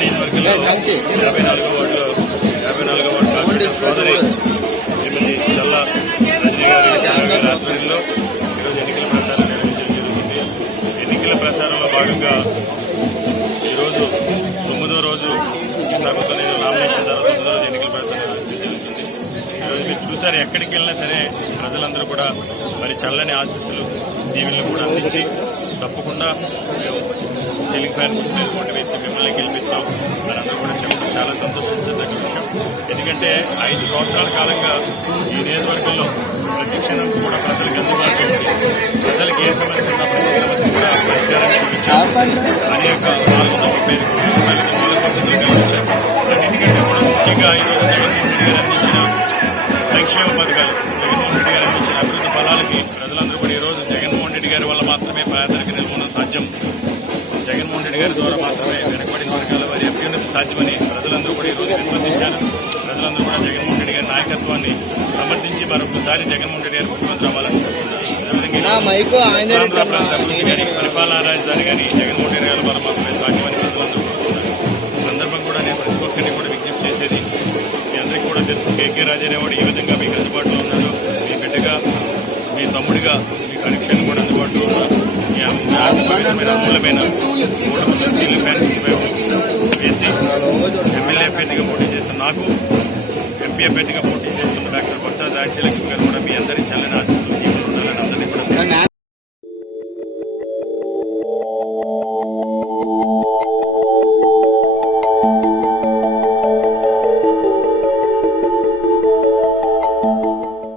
నియోజకవర్గంలో 54వ వార్డు సోదరి శ్రీమతి చల్లా రజనీ గారి ఆధ్వర్యంలో ఈరోజు ఎన్నికల ప్రచారం నిర్వహించడం జరుగుతుంది. ఎన్నికల ప్రచారంలో భాగంగా ఈరోజు 9వ రోజు సాగుతున్న నామినేషన్ తర్వాత 9వ రోజు ఎన్నికల ప్రచారం నిర్వహించడం జరుగుతుంది. ఈరోజు మీరు చూసారు, ఎక్కడికి వెళ్ళినా సరే ప్రజలందరూ కూడా మరి చల్లని ఆశీస్సులు దీవెనలు కూడా అందించి తప్పకుండా మేము సీలింగ్ ఫ్యాన్ మీద ఓటు వేసి మిమ్మల్ని గెలిపిస్తాం అని అందరూ కూడా చెప్పడం చాలా సంతోషించదగ్గ విషయం. ఎందుకంటే 5 సంవత్సరాల కాలంగా ఈ నియోజకవర్గంలో ప్రతి క్షణం కూడా ప్రజలకు అందుబాటులో ఉంది. ప్రజలకు ఏ సమస్య ఉన్నా ప్రతి సమస్య కూడా పరిష్కారాన్ని చూపించారు. అనేక 435 కోట్ల రూపాయలతో మౌలిక వసతులు కల్పించారు. అన్నింటికంటే కూడా ముఖ్యంగా ఈరోజు జగన్మోహన్ రెడ్డి గారు అందించిన సంక్షేమ పథకాలు, జగన్మోహన్ రెడ్డి గారు అందించిన అభివృద్ధి ఫలాలకి ప్రజలందరూ కూడా ఈరోజు జగన్మోహన్ రెడ్డి గారి వల్ల మాత్రమే పేదరిక నిర్మూలన సాధ్యం, జగన్మోహన్ రెడ్డి గారి ద్వారా మాత్రమే వెనకబడిన వర్గాల వారి అభ్యున్నతి సాధ్యమని ప్రజలందరూ కూడా ఈరోజు విశ్వసించారు. ప్రజలందరూ కూడా జగన్మోహన్ రెడ్డి గారి నాయకత్వాన్ని సమర్థించి మరొకసారి జగన్మోహన్ రెడ్డి గారి ముఖ్యమంత్రి అవ్వాలని పరిపాలనా రాజధాని కానీ జగన్మోహన్ రెడ్డి గారి వల్ల మాత్రమే సాధ్యమని ప్రజలందరూ కోరుతున్నారు. ఈ సందర్భం కూడా నేను ప్రతి ఒక్కరిని కూడా విజ్ఞప్తి చేసేది, మీ అందరికీ కూడా తెలుసు, కేకే రాజు అనేవాడు ఈ విధంగా మీకు అందుబాటులో ఉన్నాడు. మీ బిడ్డగా, మీ తమ్ముడిగా మీ కనెక్షన్ కూడా అందుబాటులో ఉన్నారు. మీ అమూలమైన ఓటర్ల సీలింగ్ ఫ్యాన్ వేసి ఎమ్మెల్యే అభ్యర్థిగా పోటీ చేస్తున్న నాకు, ఎంపీ అభ్యర్థిగా పోటీ చేస్తున్న డాక్టర్ బొత్స ఝాన్సీ లక్ష్మి గారు కూడా మీ అందరి చల్లని